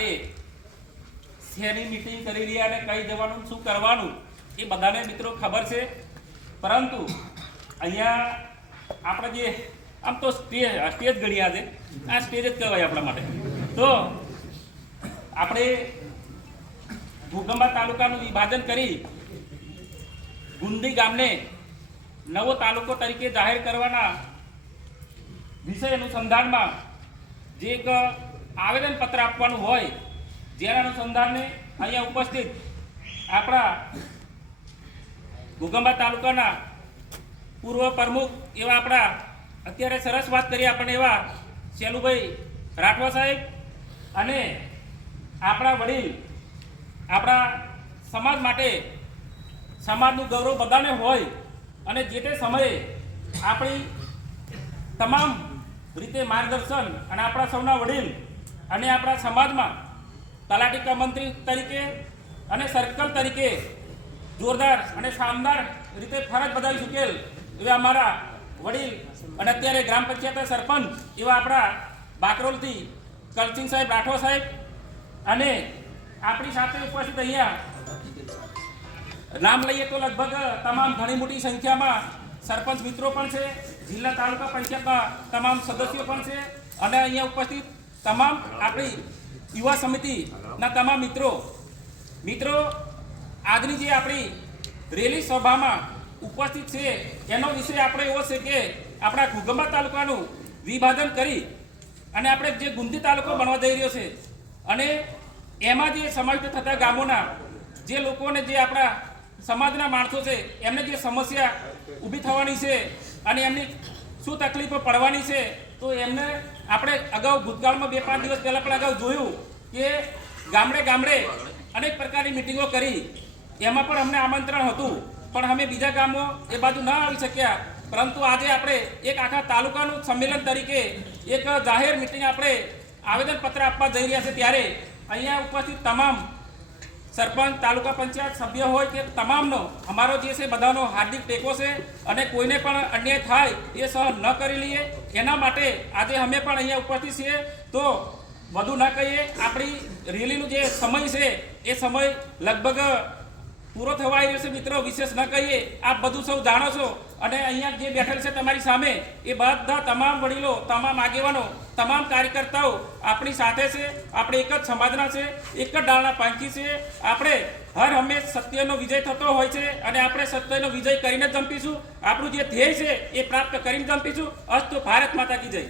માટે શેની મીટિંગ કરી રહ્યા અને કઈ જવાનું શું કરવાનું એ બધાને મિત્રો ખબર છે, પરંતુ અહીંયા આપણે જે આમ તો સ્ટેજ ગણ્યા છે, આ સ્ટેજ જ કહેવાય આપણા માટે. તો આપણે ઘોઘંબા તાલુકાનું વિભાજન કરી ગુંદી ગામને નવો તાલુકો તરીકે જાહેર કરવાના વિષય અનુસંધાનમાં જે એક આવેદનપત્ર આપવાનું હોય, જેના અનુસંધાને અહીંયા ઉપસ્થિત આપણા ઘોઘંબા તાલુકાના પૂર્વ પ્રમુખ એવા આપણા અત્યારે સરસ વાત કરી આપણને એવા શેલુભાઈ રાઠવા સાહેબ અને આપણા વડીલ આપણા સમાજ માટે સમાજનું ગૌરવ બધાને હોય અને જે તે સમયે આપણી તમામ રીતે માર્ગદર્શન અને આપણા સૌના વડીલ અને આપણા સમાજમાં તલાટી મંત્રી તરીકે અને સર્કલ તરીકે જોરદાર અને શાનદાર રીતે ફરજ બજાવી ચૂકેલ એવા અમારા વડીલ અને અત્યારે ગ્રામ પંચાયત સરપંચ એવા આપણા બાકરોલથી કલસિંહ સાહેબ રાઠવા સાહેબ અને આપણી સાથે ઉપસ્થિત અહીંયા નામ લઈએ તો લગભગ તમામ ઘણી મોટી સંખ્યામાં સરપંચ મિત્રો પણ છે, જિલ્લા તાલુકા પંચાયતના તમામ સદસ્યો પણ છે અને અહીંયા ઉપસ્થિત તમામ આપણી યુવા સમિતિના તમામ મિત્રો આજની જે આપણી રેલી સભામાં ઉપસ્થિત છે એનો વિષય આપણે એવો છે કે આપણા ઘોઘંબા તાલુકાનું વિભાજન કરી અને આપણે જે ગુંદી તાલુકો બનવા જઈ રહ્યો છે અને એમાં જે સમાવિષ્ટ થતા ગામોના જે લોકોને જે આપણા સમાજના માણસો છે એમને જે સમસ્યા ઊભી થવાની છે અને એમની શું તકલીફો પડવાની છે, તો એમને આપણે અગાઉ ભૂતકાળમાં 2-5 દિવસ પહેલાં પણ અગાઉ જોયું કે ગામડે અનેક પ્રકારની મિટિંગો કરી, એમાં પણ અમને આમંત્રણ હતું પણ અમે બીજા ગામો એ બાજુ ન આવી શક્યા. પરંતુ આજે આપણે એક આખા તાલુકાનું સંમેલન તરીકે એક જાહેર મિટિંગ આપણે આવેદનપત્ર આપવા જઈ રહ્યા છે, ત્યારે અહીંયા ઉપસ્થિત તમામ સરપંચ તાલુકા પંચાયત સભ્ય હોય કે તમામનો અમારો જે છે બધાનો હાર્દિક ટેકો છે અને કોઈને પણ અન્યાય થાય એ સહન ન કરી લઈએ એના માટે આજે અમે પણ અહીંયા ઉપસ્થિત છીએ. તો વધુ ન કહીએ, આપણી રેલીનો જે સમય છે એ સમય લગભગ પૂરો થવા આવી રહ્યો છે. મિત્રો વિશેષ ન કહીએ, આપ બધું સૌ જાણો છો અને અહીંયા જે બેઠેલ છે તમારી સામે એ બધા તમામ વડીલો, તમામ આગેવાનો, તમામ કાર્યકર્તાઓ આપણી સાથે છે. આપણે એક જ સમાજના છે, એક જ ડાળના પાંખી છે. આપણે હર હંમેશ સત્યનો વિજય થતો હોય છે અને આપણે સત્યનો વિજય કરીને જ જંપીશું. આપણું જે ધ્યેય છે એ પ્રાપ્ત કરીને જંપીશું. અસ્તુ ભારત માતા કી જય.